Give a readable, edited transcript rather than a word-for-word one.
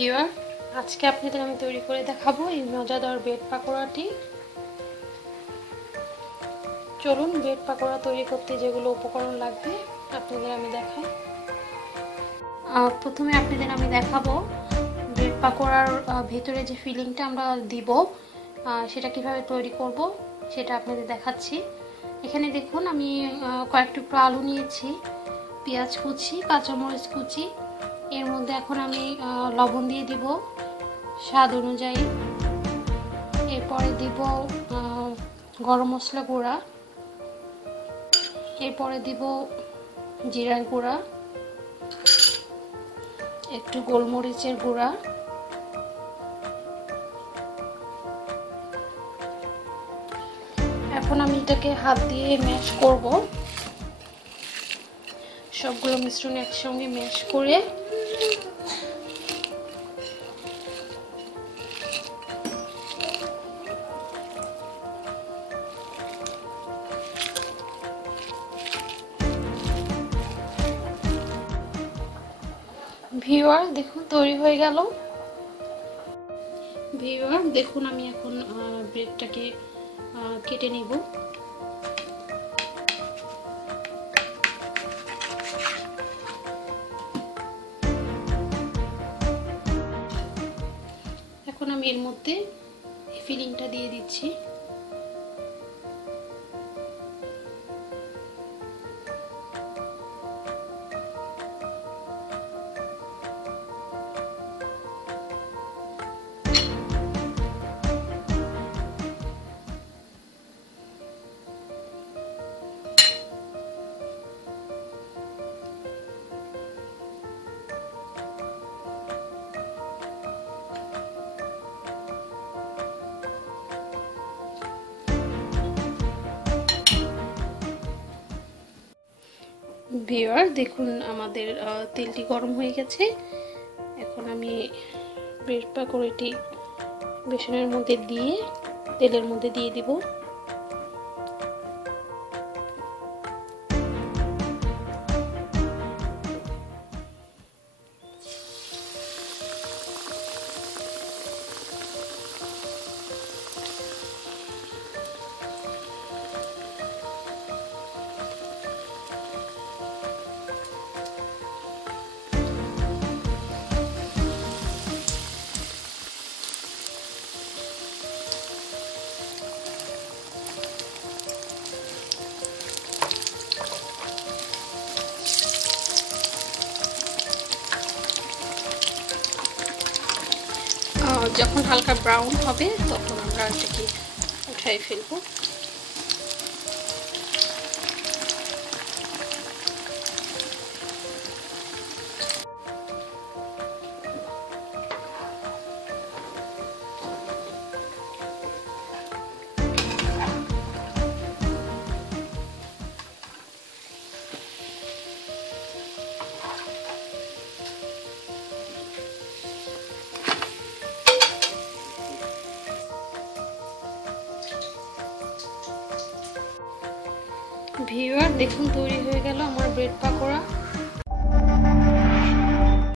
Viewer, আজকে আপনাদের আমি তৈরি করে দেখাবো এই মজাদার ব্রেড পাকোড়াটি। চলুন ব্রেড পাকোড়া তৈরি করতে যেগুলো উপকরণ লাগবে আপনাদের আমি দেখাই। প্রথমে আপনাদের আমি দেখাবো ব্রেড পাকোড়ার ভেতরে যে ফিলিংটা আমরা দিব সেটা কিভাবে তৈরি করব সেটা আপনাদের দেখাচ্ছি। এখানে দেখুন আমি কয়েক টুকরো আলু নিয়েছি, পেঁয়াজ কুচি, কাঁচামরিচ কুচি। এর মধ্যে এখন আমি লবণ দিয়ে দিব স্বাদ অনুযায়ী। এরপরে দিব গরম মশলা গুঁড়া, এরপরে দিব জিরার গুঁড়া, একটু গোলমরিচের গুঁড়া, এখন আমি এটাকে হাত দিয়ে ম্যাশ করব। সবগুলো মিশ্রণ একসঙ্গে ম্যাশ করে ভিউয়ার দেখুন তৈরি হয়ে গেল। ভিউয়ার দেখুন আমি এখন ব্রেডটাকে কেটে নেব। এখন আমি এর মধ্যে ফিলিংটা দিয়ে দিচ্ছি। ভিউয়ার দেখুন আমাদের তেলটি গরম হয়ে গেছে। এখন আমি ব্রেড পাকোড়াটি বেসনের মধ্যে দিয়ে তেলের মধ্যে দিয়ে দিব। যখন হালকা ব্রাউন হবে তখন আমরা এটাকে উঠাই ফেলবো। ভিউয়ার দেখুন তৈরি হয়ে গেল আমার ব্রেড পাকোড়া।